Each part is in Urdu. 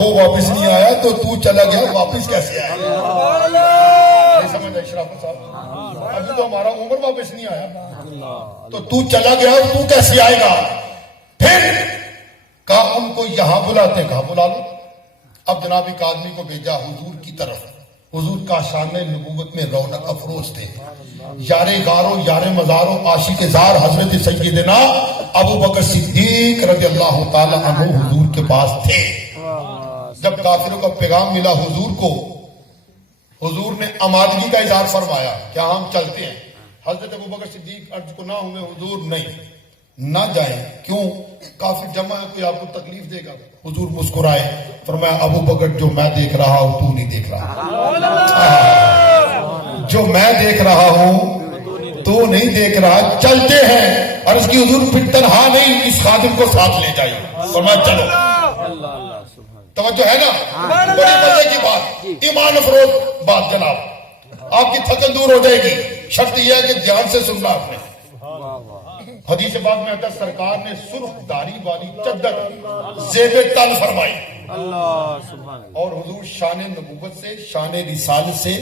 وہ واپس نہیں آیا تو تو چلا گیا، واپس کیسے آیا؟ نہیں سمجھ آئی شرافت صاحب؟ ابھی تو ہمارا عمر واپس نہیں آیا تو تو چلا گیا اور تو کیسے آئے گا؟ پھر کہا ان کو یہاں بلاتے، کہا بلا لو۔ اب جناب ایک آدمی کو بھیجا حضور کی طرف۔ حضور کا شان نبوت میں رونق افروز تھے، یار غارو یار مزارو عاشق زار حضرت سیدنا ابو بکر صدیق رضی اللہ تعالی عنہ حضور کے پاس تھے۔ جب کافروں کا پیغام ملا حضور کو، حضور نے آمادگی کا اظہار فرمایا، کیا ہم چلتے ہیں؟ حضرت ابو بکر صدیق عرض کو نہ ہوئے، حضور نہیں نہ جائیں۔ کیوں؟ کافر جمع ہے، کوئی آپ کو تکلیف دے گا۔ حضور مسکرائے، فرمایا ابو بکر جو میں دیکھ رہا ہوں تو نہیں دیکھ رہا، جو میں دیکھ رہا ہوں تو نہیں دیکھ رہا، چلتے ہیں۔ عرض کی حضور پھر تنہا نہیں، اس خادم کو ساتھ لے جائیے۔ فرمایا چلو۔ توجہ ہے نا؟ بڑی مزے کی بات، ایمان افروز بات جناب، آپ کی تھکن دور ہو جائے گی۔ شرط یہ ہے کہ دھیان سے سننا آپ نے۔ حدیث پاک میں آتا ہے سرکار نے سرخ داری والی چادر زیب تن فرمائی، اور حضور شان نبوت سے، شان رسالت سے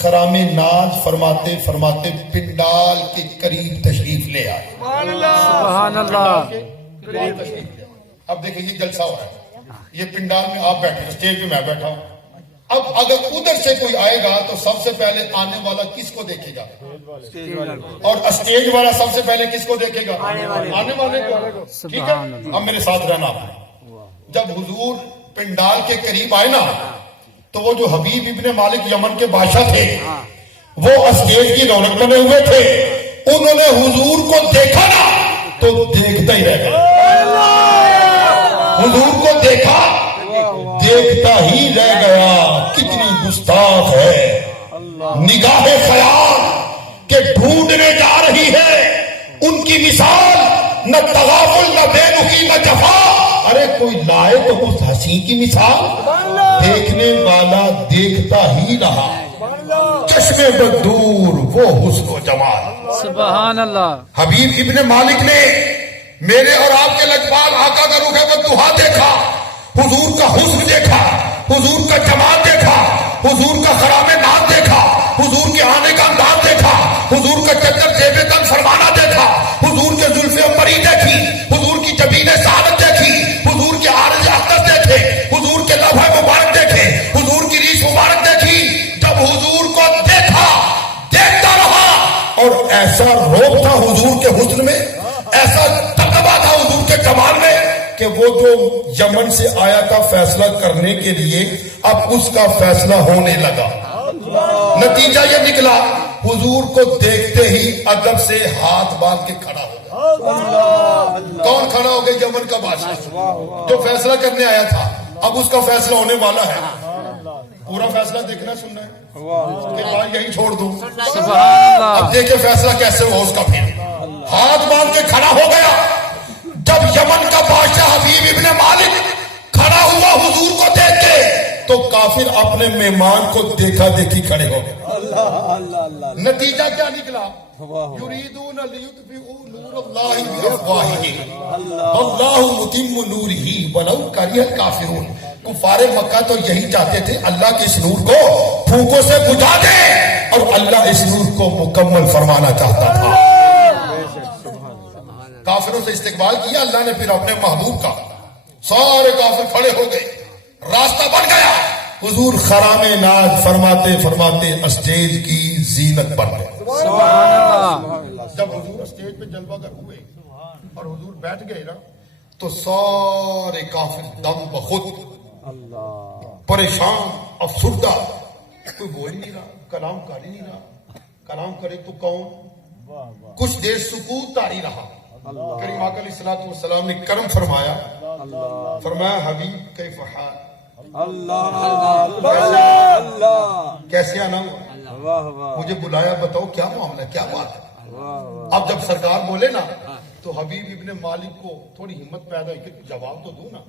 خرام ناز فرماتے فرماتے پنڈال کے قریب تشریف لے آئے۔ سبحان اللہ۔ اب دیکھیں یہ جلسہ ہو رہا ہے، یہ پنڈال میں آپ بیٹھے، اسٹیج پہ میں بیٹھا ہوں۔ اب اگر ادھر سے کوئی آئے گا تو سب سے پہلے آنے والا کس کو دیکھے گا؟ اور اسٹیج والا سب سے پہلے کس کو دیکھے گا؟ آنے والے کو۔ ٹھیک ہے، اب میرے ساتھ رہنا آپ نے۔ جب حضور پنڈال کے قریب آئے نا تو وہ جو حبیب ابن مالک یمن کے بادشاہ تھے، وہ اسٹیج کی رونق بنے ہوئے تھے، انہوں نے حضور کو دیکھا نا تو دیکھتا ہی رہ گیا۔ حضور کو دیکھا، دیکھتا ہی رہ گیا۔ کتنی گستاخ ہے نگاہ خیال کہ ڈھونڈنے جا رہی ہے ان کی مثال، نہ تغافل نہ بے رخی نہ جفا۔ ارے کوئی لائے تو اس ہنسی کی مثال، دیکھنے والا دیکھتا ہی رہا، چشمے بدور وہ حسن و جمال۔ سبحان اللہ۔ حبیب ابن مالک نے میرے اور آپ کے لجپال آقا کا رخ بدوحا دیکھا، حضور کا حسن دیکھا، حضور کا جمال دیکھا، حضور کا خرام ناز دیکھا، حضور کے آنے کا انداز دیکھا، حضور کا چکر زیب تن فرمانا دیکھا، حضور کے زلف عمری دیکھی، حضور کی جبین سعادت دیکھی، حضور کے عارض اقدس دیکھے، حضور کے لوح مبارک دیکھے، حضور کی ریش مبارک دیکھی۔ جب حضور کو دیکھا، دیکھتا رہا، اور ایسا روب تھا حضور کے حسن میں، ایسا تقویٰ تھا حضور کے جمال میں کہ وہ جو یمن سے آیا تھا فیصلہ کرنے کے لیے، اب اس کا فیصلہ ہونے لگا۔ نتیجہ یہ نکلا، حضور کو دیکھتے ہی ادب سے ہاتھ باندھ کے کھڑا ہو گیا۔ کون کھڑا ہو گیا؟ یمن کا بادشاہ جو فیصلہ کرنے آیا تھا، اب اس کا فیصلہ ہونے والا ہے۔ پورا فیصلہ دیکھنا سننا ہے کہ بات یہی چھوڑ دوں؟ اب دیکھیں فیصلہ کیسے ہوا اس کا۔ پھر ہاتھ باندھ کے کھڑا ہو گیا۔ جب یمن کا بادشاہ حبیب ابن مالک کھڑا ہوا حضور کو دیکھ کے، تو کافر اپنے مہمان کو دیکھا دیکھی کھڑے ہو گئے۔ نتیجہ کیا نکلا؟ یریدون لیطفئوا نور اللہ بافواہہم واللہ متم نورہ ولو کرہ الکافرون۔ کفار مکہ تو یہی چاہتے تھے، اللہ کے اس نور کو پھونکوں سے بجھا دے، اور اللہ اس نور کو مکمل فرمانا چاہتا تھا۔ کافروں سے استقبال کیا اللہ نے، پھر اپنے محبوب کا، سارے کافر کھڑے ہو گئے، راستہ بن گیا۔ حضور خرام ناز فرماتے فرماتے اسٹیج کی زینت بن گئے۔ جب حضور اسٹیج پہ جلوہ گر ہوئے اور حضور بیٹھ گئے نا، تو سارے کافر دم بخود پریشان، افسردہ، کوئی بول ہی نہیں رہا، کلام کر ہی نہیں رہا۔ کلام کرے تو کون؟ کچھ دیر سکوت طاری رہا۔ کریم آقا علیہ الصلوۃ والسلام نے کرم فرمایا، فرمایا حبیب کیف حال؟ کیسے آنا ہوا؟ مجھے بلایا، بتاؤ کیا معاملہ، کیا بات ہے؟ اب جب سرکار بولے نا تو حبیب ابن مالک کو تھوڑی ہمت پیدا ہوئی کہ جواب تو دوں نا۔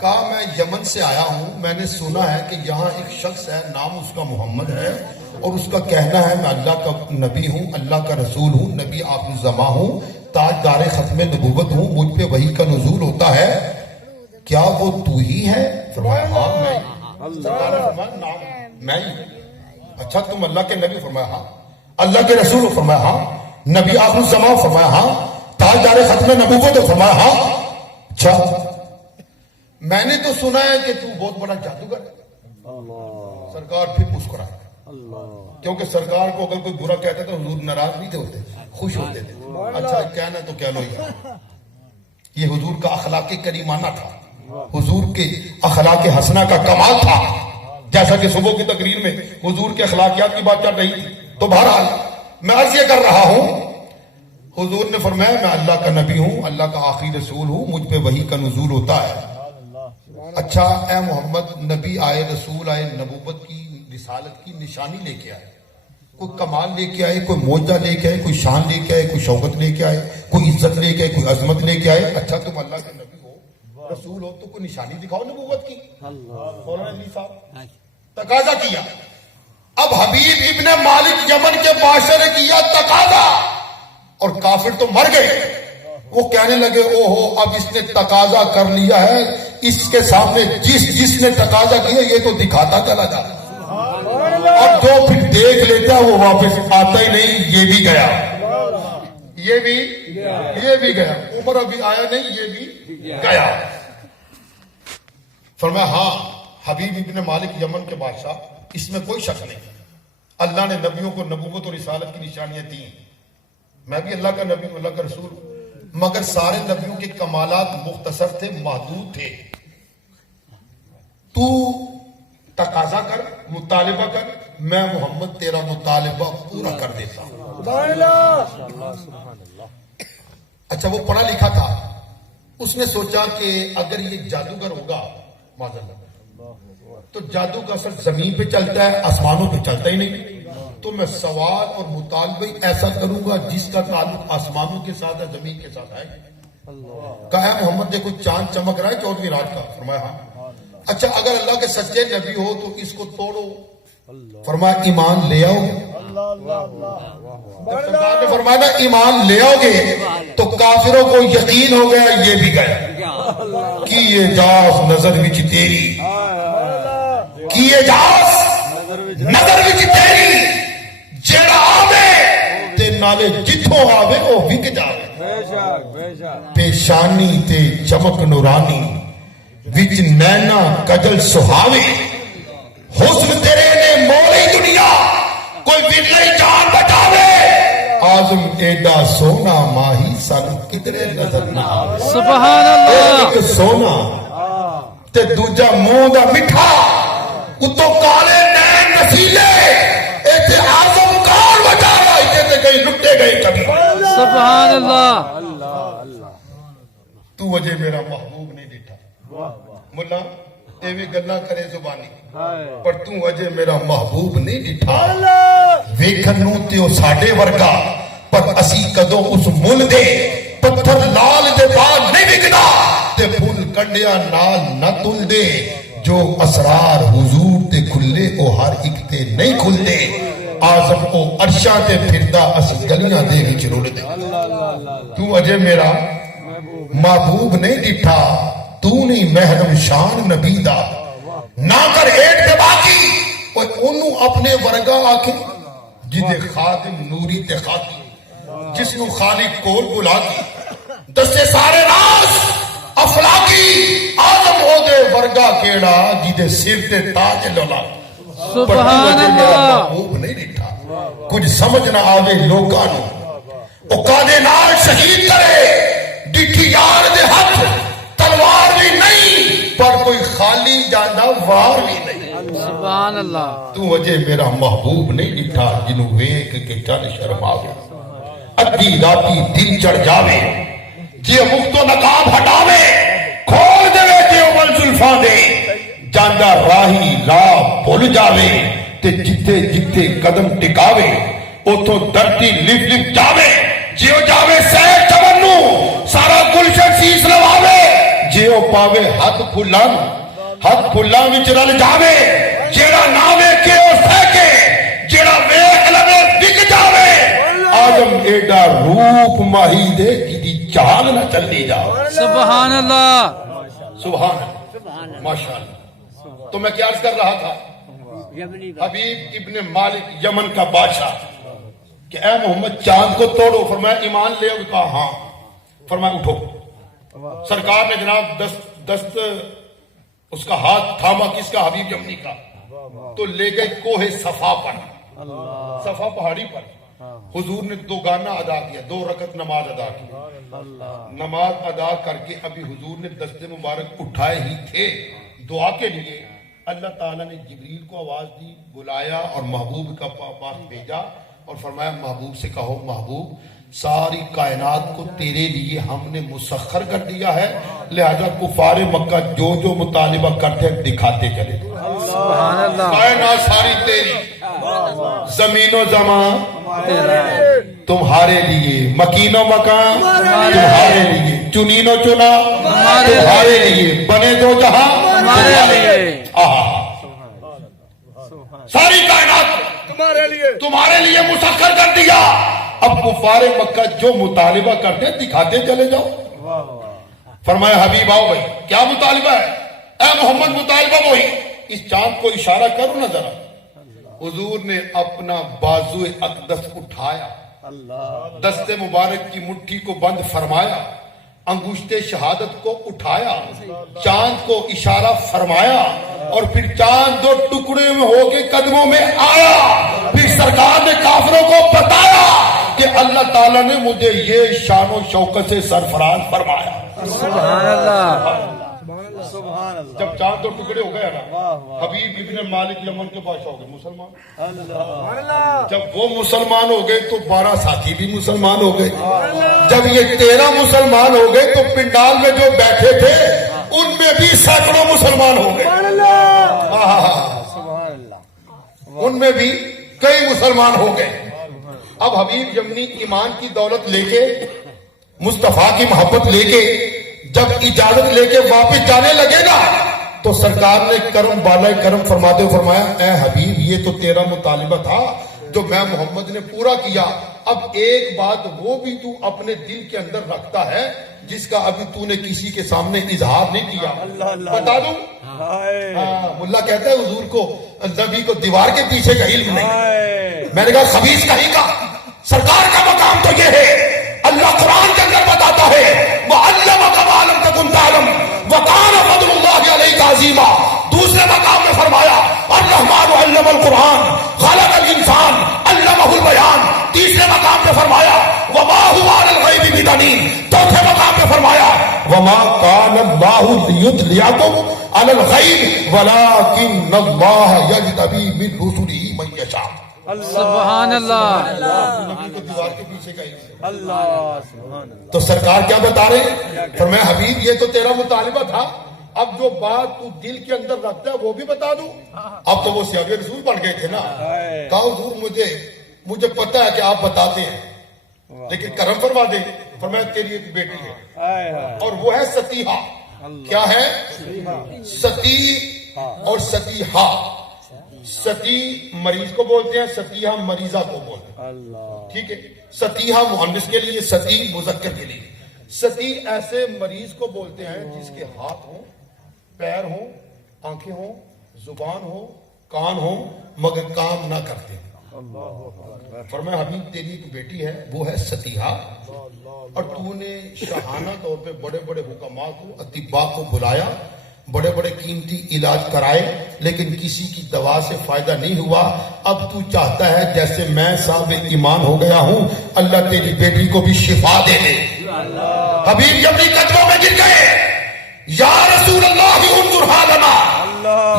کہا میں یمن سے آیا ہوں، میں نے سنا ہے کہ یہاں ایک شخص ہے، نام اس کا محمد ہے، اور اس کا کہنا ہے میں اللہ کا نبی ہوں، اللہ کا رسول ہوں، نبی آخر الزماں ہوں، تاجدار ختم نبوت ہوں، مجھ پہ وحی کا نزول ہوتا ہے۔ کیا وہ تو ہی ہے؟ فرمایا ہاں میں ہی۔ سرکار نے فرمایا نام میں ہی۔ اچھا تم اللہ کے نبی؟ فرمایا ہاں۔ اللہ کے رسول؟ فرمایا ہاں۔ نبی آخر الزمان؟ فرمایا ہاں۔ تاجدار ختم نبوت؟ فرمایا ہاں۔ اچھا میں نے تو سنا ہے کہ تو بہت بڑا جادوگر ہے۔ سرکار پھر مسکرائے، کیونکہ سرکار کو اگر کوئی برا کہتا تو حضور ناراض نہیں ہوتے، خوش ہوتے تھے۔ اچھا کہنا تو کہہ لو یار، یہ حضور کا اخلاق کریمانہ تھا، حضور کے اخلاق حسنہ کا کمال تھا۔ جیسا کہ صبح کی تقریر میں حضور کے اخلاقیات کی بات چل رہی تھی، تو بہرحال میں عرض یہ کر رہا ہوں، حضور نے فرمایا میں اللہ کا نبی ہوں، اللہ کا آخری رسول ہوں، مجھ پہ وحی کا نزول ہوتا ہے۔ اچھا اے محمد، نبی آئے، رسول آئے، نبوت کی رسالت کی نشانی لے کے آئے، کوئی کمال لے کے آئے، کوئی معجزہ لے کے آئے، کوئی شان لے کے آئے، کوئی شوکت لے کے آئے، کوئی عزت لے کے آئے، کوئی عظمت لے کے آئے۔ اچھا تم اللہ کے نبی ہو، رسول ہو، تو کوئی نشانی دکھاؤ نبوت کی۔ مولانا علی صاحب تقاضا کیا۔ اب حبیب ابن مالک یمن کے بادشاہ نے کیا تقاضا، اور کافر تو مر گئے۔ وہ کہنے لگے او ہو، اب اس نے تقاضا کر لیا ہے، اس کے سامنے جس نے تقاضا کیا یہ تو دکھاتا چلا جاتا، اور جو پھر دیکھ لیتا وہ واپس آتا ہی نہیں۔ یہ بھی گیا، یہ بھی گیا، عمر ابھی آیا نہیں، یہ بھی گیا۔ فرمایا ہاں حبیب ابن مالک یمن کے بادشاہ، اس میں کوئی شک نہیں، اللہ نے نبیوں کو نبوت اور رسالت کی نشانیاں دی، میں بھی اللہ کا نبی ہوں، اللہ کا رسول ہوں، مگر سارے نبیوں کے کمالات مختصر تھے، محدود تھے۔ تو تقاضا کر، مطالبہ کر، میں محمد تیرا مطالبہ پورا کر دیتا ہوں۔ اچھا وہ پڑھا لکھا تھا، اس نے سوچا کہ اگر یہ جادوگر ہوگا معذاللہ تو جادو کا اثر زمین پہ چلتا ہے، آسمانوں پہ چلتا ہی نہیں، تو میں سوال اور مطالبہ ایسا کروں گا جس کا تعلق آسمانوں کے ساتھ ہے، زمین کے ساتھ ہے۔ کہا ہے محمد دیکھو چاند چمک رہا ہے 14ویں رات کا؟ فرمایا ہاں۔ اچھا اگر اللہ کے سچے نبی ہو تو اس کو توڑو، فرمایا ایمان لے آؤ گے؟ سرکار نے فرمایا نا ایمان لے آؤ گے تو کافروں کو یقین ہو گیا یہ بھی گیا کہ یہ جاس نظر وچ تیری، کہ یہ جاس نظر وچ تیری، جیڑا آوے تے نالے جتھوں آوے او وک جاوے۔ پیشانی تے چمک نورانی، وچ نینا کجل سہاوے، حسن تیرے نے مولی دنیا، کوئی ورلے جان بچاوے، آزم ایڈا سونا ماہی سن کدرے نظر نہ آوے۔ سبحان اللہ۔ ایک سونا تے دوجا منہ دا مٹھا، اتو کالے نین نسیلے، ایتھے آزم کون بچاوا، ایتھے کہیں لٹے گئے کبھی۔ سبحان اللہ۔ تو وجہ میرا محبوب نہیں ڈٹھا، ملا ایویں گلاں کرے زبانی، پر تو وجہ میرا محبوب نہیں ڈٹھا۔ ویکھن نوں تے او ساڈے ورگا، پر اسی کدوں اس مل دے، پتھر لال دے بعد نہیں وکدا، تے پھول کنڈیا نال نہ تل دے، جو اسرار حضور تے کھلے او ہر ایک تے نہیں کھل دے، آزم او عرشاں تے پھردا اسی گلیاں دے وچ رڑ دے۔ تو اجے میرا محبوب نہیں ڈٹھا، تو نہیں محرم شان نبی دا، نہ کر ایٹ تے باقی، اوے اونوں اپنے ورگا آکھے جدے خادم نوری تے خاکی، جس نو خالق کول بلا کی، دسے سارے راز افلاکی، آدم ہو دے ورگا کیڑا جدے سر تے تاج لولا۔ سبحان اللہ۔ محبوب نہیں ڈٹھا، کچھ سمجھ نہ آوے لوکاں نو، او قادے نال شہید کرے، ڈٹھی یار دے ہاتھ تلوار بھی نہیں، پر کوئی خالی جانا وار بھی نہیں۔ سبحان اللہ۔ تو وجہ میرا محبوب نہیں ڈٹھا، جنوں ویکھ کے چل شرم آوے، ادھی راتی دن چڑھ جاوے، جے مفت و نقاب ہٹاوے، کھول دے جے اول زلفاں دے، جاندا راہی راہ بھول جاوے، تے جتھے جتھے قدم ٹکاوے اوتھوں دھرتی لف لف جاوے، جیو جاوے سیر چمنو سارا گلشن سیس لواوے، جیو پاوے ہاتھ پھلاں وچ رل جاوے، جیڑا نہ ویکھے او سہکے، جیڑا ویکھ لوے وک جاوے، آدم ایڈا روپ ماہی دے جدی چال نہ چلی جاوے۔ سبحان اللہ۔ سبحان اللہ، ماشاء اللہ۔ تو میں کیا عرض کر رہا تھا، حبیب ابن مالک یمن کا بادشاہ کہ اے محمد چاند کو توڑو، فرمایا ایمان لے آؤ، کہا ہاں، فرمایا اٹھو۔ سرکار نے جناب دست اس کا ہاتھ تھاما، کس کا؟ حبیب یمنی کا، تو لے گئے کوہ صفا پر، صفا پہاڑی پر۔ حضور نے 2 گانا ادا کیا، 2 رکعت نماز ادا کی۔ نماز ادا کر کے ابھی حضور نے دست مبارک اٹھائے ہی تھے دعا کے لیے، اللہ تعالیٰ نے جبریل کو آواز دی، بلایا اور محبوب کا پاس بھیجا اور فرمایا محبوب سے کہو محبوب ساری کائنات کو تیرے لیے ہم نے مسخر کر دیا ہے، لہذا کفار مکہ جو جو مطالبہ کرتے ہیں دکھاتے چلے۔ سبحان اللہ، کائنات ساری تیری، زمین و زمان تمہارے لیے، مکین و مکان تمہارے لیے، چنین و چنا تمہارے لیے، بنے دو جہاں ہمارے لیے، ساری کائنات تمہارے لیے مسخر کر دیا۔ اب کفار مکہ جو مطالبہ کرتے دکھاتے چلے جاؤ۔ فرمایا حبیب آؤ بھائی، کیا مطالبہ ہے؟ اے محمد مطالبہ وہی، اس چاند کو اشارہ کرو نا ذرا۔ حضور نے اپنا بازو اقدس اٹھایا، دست مبارک کی مٹھی کو بند فرمایا، انگشت شہادت کو اٹھایا، چاند کو اشارہ فرمایا، اور پھر چاند 2 ٹکڑے میں ہو کے قدموں میں آیا۔ پھر سرکار نے کافروں کو بتایا کہ اللہ تعالیٰ نے مجھے یہ شان و شوکت سے سرفراز فرمایا۔ سبحان اللہ، جب چاند 2 ٹکڑے ہو گئے نا، حبیب ابن مالک یمن کے بادشاہ ہو گئے مسلمان۔ جب وہ مسلمان ہو گئے تو 12 ساتھی بھی مسلمان ہو گئے۔ جب یہ 13 مسلمان ہو گئے تو پنڈال میں جو بیٹھے تھے ان میں بھی سینکڑوں مسلمان ہو گئے، ان میں بھی کئی مسلمان ہو گئے۔ اب حبیب یمنی ایمان کی دولت لے کے، مصطفیٰ کی محبت لے کے، جب اجازت لے کے واپس جانے لگے گا تو سرکار نے کرم بالائے کرم فرماتے ہوئے فرمایا اے حبیب یہ تو تیرا مطالبہ تھا جو میں محمد نے پورا کیا، اب ایک بات وہ بھی تو اپنے دل کے اندر رکھتا ہے جس کا ابھی تو نے کسی کے سامنے اظہار نہیں کیا، بتا دوں؟ ملا کہتا ہے حضور کو نبی کو دیوار کے پیچھے کا علم نہیں۔ میں نے کہا خبیث کہیں کا، سرکار کا مقام تو یہ ہے، اللہ قرآن کے اندر بتاتا ہے وَعَلَّمَكَ مَا لَمْ تَكُنْ تَعْلَمْ وَكَانَ فَضْلُ اللَّهِ عَلَيْكَ عَظِيمًا۔ دوسرے مقام میں فرمایا الرحمن علم القرآن خلق الانسان علمہ البیان۔ تیسرے مقام پہ فرمایا وما هو علی الغیب بضنین۔ چوتھے مقام پہ فرمایا وما کان اللہ لیطلعکم علی الغیب ولکن اللہ یجتبی من رسلہ من یشاء۔ سبحان اللہ، نبی کو دیوار کے پیچھے کا تو سرکار کیا بتا رہے ہیں؟ فرمایا حبیب یہ تو تیرا مطالبہ تھا، اب جو بات تو دل کے اندر رکھتا ہے وہ بھی بتا دوں۔ اب تو وہ صحابہ رسول بن گئے تھے نا، کہا حضور مجھے پتا ہے کہ آپ بتاتے ہیں لیکن کرم فرما دے۔ فرمایا تیری ایک بیٹی ہے اور وہ ہے ستیحہ۔ کیا ہے؟ ستی اور ستیحہ۔ ستی مریض کو بولتے ہیں، ستیحہ مریضہ کو بولتے ہیں، ٹھیک ہے؟ ستیحہ مؤنث کے لیے، ستی مذکر کے لیے۔ ستی ایسے مریض کو بولتے ہیں جس کے ہاتھ ہوں، پیر ہوں، آنکھیں ہوں، زبان ہو، کان ہوں مگر کام نہ کرتے۔ فرمایا حبیب تیری ایک بیٹی ہے وہ ہے ستیحہ، اور تو نے شاہانہ طور پہ بڑے بڑے حکمات کو، اطباء کو بلایا، بڑے بڑے قیمتی علاج کرائے لیکن کسی کی دوا سے فائدہ نہیں ہوا۔ اب تو چاہتا ہے جیسے میں صاحب ایمان ہو گیا ہوں اللہ تیری بیٹی کو بھی شفا دے دے۔ حبیب یمنی قدموں میں گر گئے، یا رسول اللہ انظر حالنا،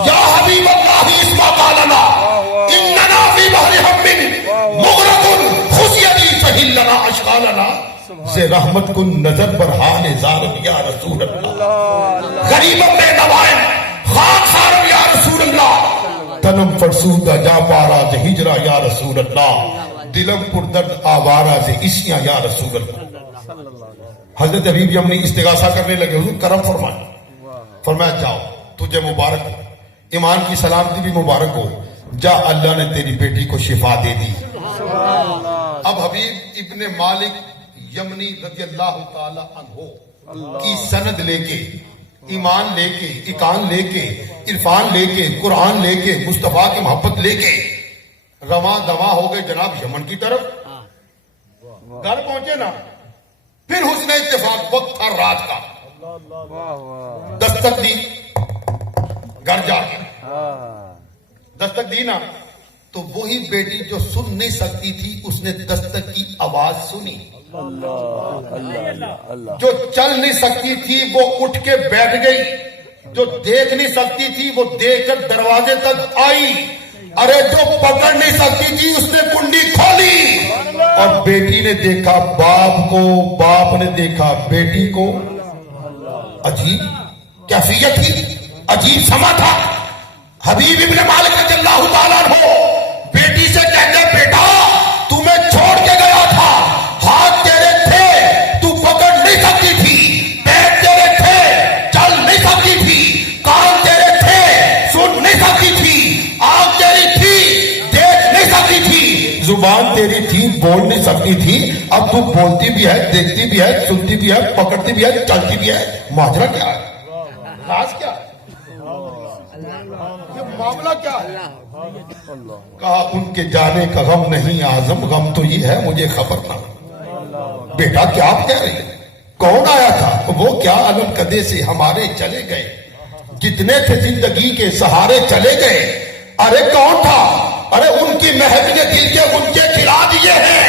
یا حبیب اللہ اسمع قالنا، اننا فی بحر ہم مغرق خذ یدی سہل لنا اشغالنا، سے رحمت کن نظر پر حال ظالم یا رسول اللہ، غریبم بے نوائن خاک سارم یا رسول اللہ، تنم فرسودہ جا پارا سے ہجرہ یا رسول اللہ، دلم پر درد آوارہ سے اسیاں یا رسول اللہ۔ حضرت حبیب یمنی استغاثہ کرنے لگے، حضور کرم فرمائے۔ فرمایا جاؤ تجھے مبارک ہو، ایمان کی سلامتی بھی مبارک ہو، جا اللہ نے تیری بیٹی کو شفا دے دی۔ اب حبیب ابن مالک یمنی رضی اللہ تعالی عنہ کی سند لے کے ایمان لے کے، ایقان لے کے، عرفان لے کے، قرآن لے کے، مصطفیٰ کی محبت لے کے رواں دواں ہو گئے جناب یمن کی طرف. گھر پہنچے نا، پھر حسن اتفاق وقت تھا رات کا، دستک دی گھر جا کے، دستک دی نا تو وہی بیٹی جو سن نہیں سکتی تھی اس نے دستک کی آواز سنی. جو چل نہیں سکتی تھی وہ اٹھ کے بیٹھ گئی، جو دیکھ نہیں سکتی تھی وہ دیکھ کر دروازے تک آئی. ارے جو پکڑ نہیں سکتی تھی اس نے کنڈی کھولی اور بیٹی نے دیکھا باپ کو، باپ نے دیکھا بیٹی کو. عجیب کیفیت تھی، عجیب سما تھا. حبیب ابن مالک رضی اللہ تعالیٰ عنہ بیٹی سے کہتے بیٹا تمہیں چھوڑ کے گیا تھا، ہاتھ تیرے تھے تو پکڑ نہیں سکتی تھی، پیر تیرے تھے چل نہیں سکتی تھی، کان تیرے تھے سن نہیں سکتی تھی، آنکھ تیری تھی دیکھ نہیں سکتی تھی، زبان تیری تھی بول نہیں سکتی تھی. اب تو بولتی بھی ہے، دیکھتی بھی ہے، سنتی بھی ہے، پکڑتی بھی ہے، چلتی بھی ہے. ماجرا کیا ہے؟ راز کیا ہے؟ یہ معاملہ کیا ہے؟ کہا ان کے جانے کا غم نہیں اعظم، غم تو یہ ہے مجھے خبر نہ. بیٹا کیا آپ کہہ رہی ہیں؟ کون آیا تھا؟ وہ کیا علم قدے سے ہمارے چلے گئے، جتنے تھے زندگی کے سہارے چلے گئے. ارے کون تھا؟ ارے ان کی محب نے دل کے غنچے کھلا دیے ہیں،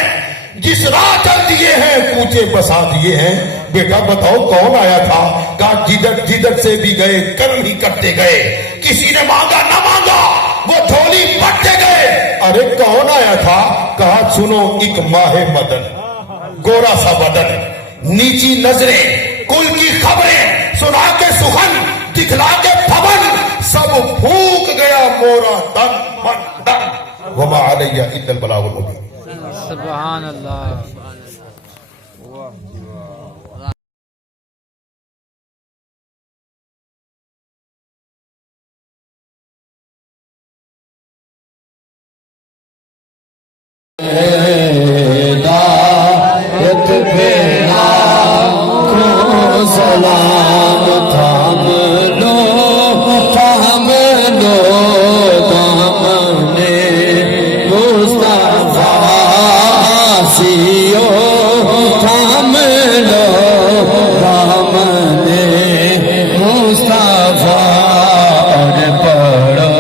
جس راہ چل دیے ہیں کوچے بسا دیے ہیں. بیٹا بتاؤ کون آیا تھا؟ کہا جدھر جدھر سے بھی گئے کرم ہی کرتے گئے، کسی نے مانگا نہ مانگا وہ جھولی بٹتے گئے. ارے کون آیا تھا؟ کہا سنو ایک ماہ مدن، گورا سا بدن، نیچی نظریں، کل کی خبریں، سنا کے سخن، دکھلا کے پھون، سب پھونک گیا مورا تن من دن. وما علیہ الا البلاغ المبین. سبحان اللہ. ہدایت پہ لاکھوں سلام، تھام لو تھام لو دامنے مصطفیٰ سیو، تھام لو دامنے مصطفیٰ اور پڑھو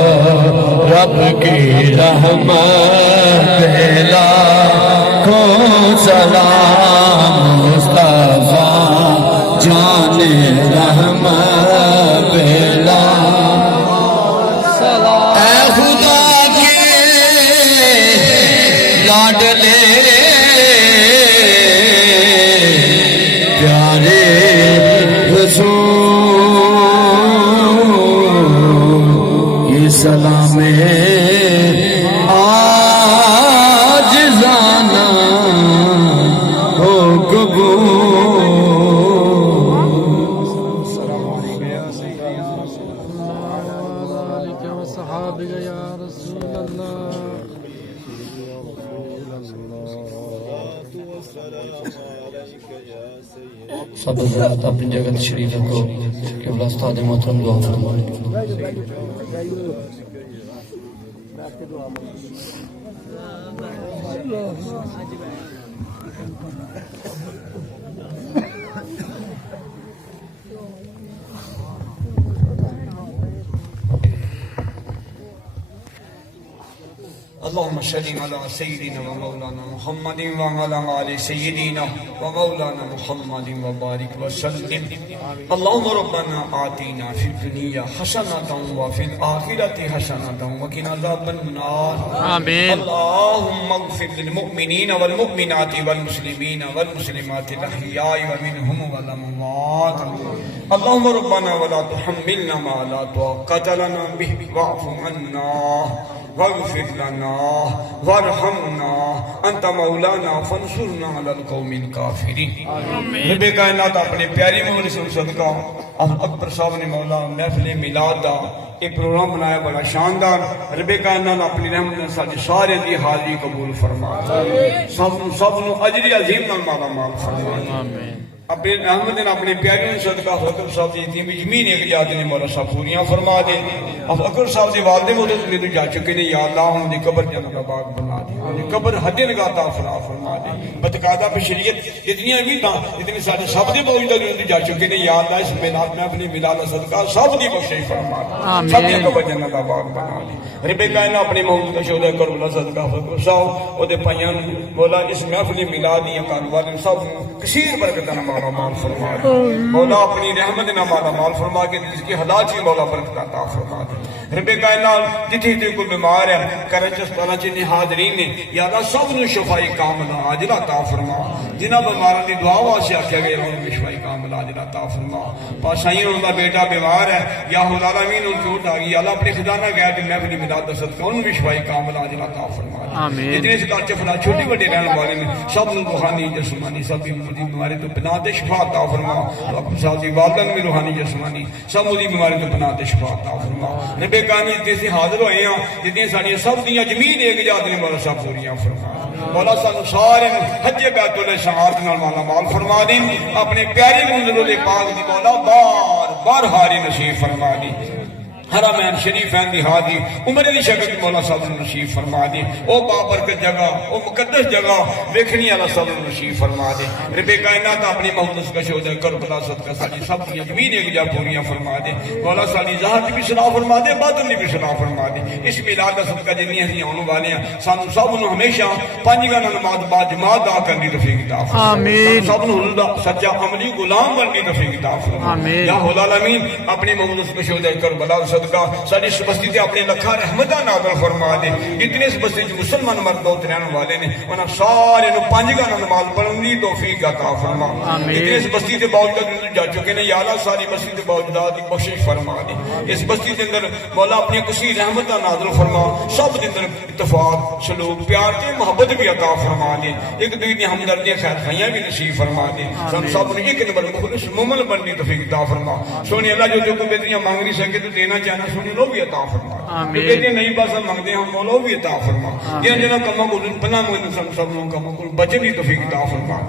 رب کی رحمت پہلا کو سلام، مصطفیٰ جان رحمت پہلا. اے خدا کے لاڈلے پیارے رسول، یہ سلام آجزانہ ہو قبول. صحابی یا رسول اللہ. سب حضرات اپنی جگہ تشریف رکھو کہ بلا استاد محترم دعا فرمائیں. اللهم صل على سيدنا ومولانا محمد وعلى آل سيدنا ومولانا محمد وبارك وسلم. اللهم ربنا آتنا في الدنيا حسنة وفي الآخرة حسنة وقنا عذاب النار. آمين. اللهم اغفر للمؤمنين والمؤمنات والمسلمين والمسلمات الأحياء ومنهم والأموات. اللهم ربنا ولا تحملنا ما لا طاقة لنا به واعف عنا واغفر لنا وارحمنا انت مولانا فانصرنا على القوم الكافرين. رب کائنات اپنے پیاری مولا سے صدقہ اکبر صاحب نے مولا محفل میلاد دا ایک پروگرام بنایا بڑا شاندار. رب کائنات اپنی رحمت نے سارے سارے دی حاضری قبول فرما، سب نو اجر عظیم نال مالا مال فرما. آمین. اپنے احمد نے اپنے پیاروں نے صدقہ فکر صاحب دی یتیم زمین ایک جات نے مولا صاحب پوریاں فرما دے. اب فکر صاحب دے والدے مدد میں تو جا چکے نے. یا اللہ ان دی قبر جنت کا باغ بنا دے, ان دی قبر حد نگاہ عطا فرما دے. بتقاضا بشریت اتنی بھی تھا اتنے سارے سب دے موجودہ جو جا چکے نے. یا اللہ اس میلاد میں اپنی میلاد صدقہ سب دی بخشش فرما دے, سب دی قبر جنت کا باغ بنا دے. رب کائنات اپنے موجودہ شہداء کربلا صدقہ فکر صاحب او دے پایاں مولا اس محفل میلاد دی کاروبار سب کثیر برکت مالا مال فرما دے. مولا اپنی رحمت نہ مالا مال فرما کے جس کی حالات ہی مولا برکت عطا فرما دے. رب کائنات جتھے جتھے کوئی بیمار ہے کرچ اسپتال چ حاضرین نے یا اللہ سب نو شفائی کاملہ عاجلہ عطا فرما. جنہاں بیماراں دی دعا واسطے آکھیا گیا انہاں نو شفائی کاملہ عاجلہ عطا فرما. پاشائیں ان دا بیٹا بیمار ہے یا العالمین ان چوٹ آ گئی اللہ اپنے خزانہ گیا کہ میں اپنی مدد صدقہ ان نو شفائی کاملہ عاجلہ عطا فرما. جتنے اس گھر چ فلا چھوٹی بڑے رہن والے نے سب نو روحانی جسمانی سب بیماری تو پناہ دے شفا عطا فرما. اپنے صاحب دی والدین میں روحانی جسمانی سب دی بیماری تو پناہ دے شفا عطا فرما. رب کائنات جتنے حاضر ہوئے ہیں جتنے ساری سب دیاں زمین ایک جات نے مولا صاحب پوریاں فرما. مولا سانو سارے حج بیت اللہ شہادت نال مالا مال فرما دی. اپنے پیارے منزل پاک دی مولا بار بار ہاری نصیب فرما دی. حرمین شریفین دی حاضری عمر دی شکل مولا صاحب نصیب فرما دے. او بابرکت جگہ او مقدس جگہ ویکھنی والا صاحب نصیب فرما دے. رب کائنات اپنی مخلص کا شہداء کربلا صدقہ ساری سب دی زمین ایک جا پوریاں فرما دے. مولا ساری ظاہر بھی صلاح فرما دے باطن بھی صلاح فرما دے. اس میلاد دا صدقہ جنی ہی آنے والے ہیں سانو سب نو ہمیشہ پنج گانا نماز با جماعت دا کرنی توفیق عطا فرما. آمین. سب نو حضور دا سچا عملی غلام بننے توفیق عطا فرما. آمین. یا العالمین اپنی مخلص کا شہداء کربلا صدقہ ساری اس بستی تے اپنے لکھا رحمتہ نازل فرما دے. جتنے اس بستی جو مسلمان مرد ہوتے رہنے والے نے انہاں سارے نو پنج گانا نماز پڑھنے توفیق عطا فرما. جتنے اس بستی تے باوجود جا چکے نے یا اللہ ساری بستی تے باوجود بخشش فرما دے. اس بستی کے اندر مولا اپنی کسی رحمتہ نازل فرما. سب کے اندر اتفاق سلوک پیار تے محبت بھی عطا فرما دے. ایک دوسرے دی ہمدردی خیر خیاں بھی نصیب فرما دے. سب سب نے ایک نمبر مخلص مومن بننے توفیق عطا فرما. سونے اللہ جو کوئی بہتریاں مانگ نہیں سکے تو دینا چاہنا سونے لو بھی عطا فرما. بیٹے نہیں بس مانگتے ہم مولو بھی عطا فرما. جن جنہاں کماں کو پناہ مہینے سب لوگوں کماں کو بچنے توفیق عطا فرما.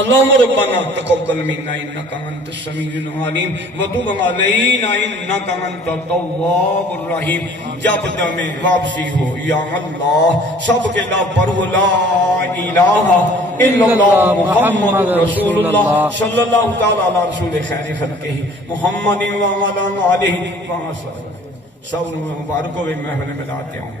اللهم ربنا تقبل منا انك انت السميع العليم وتب علينا انك انت التواب الرحيم. جب دم واپسی ہو یا اللہ سب کے لا پر لا الہ الا اللہ محمد رسول اللہ صلی اللہ تعالی علی رسول خیر خلقہ محمد و علی آلہ و صحبہ. سب مبارک ہوئے محفل میں لاتے ہوں.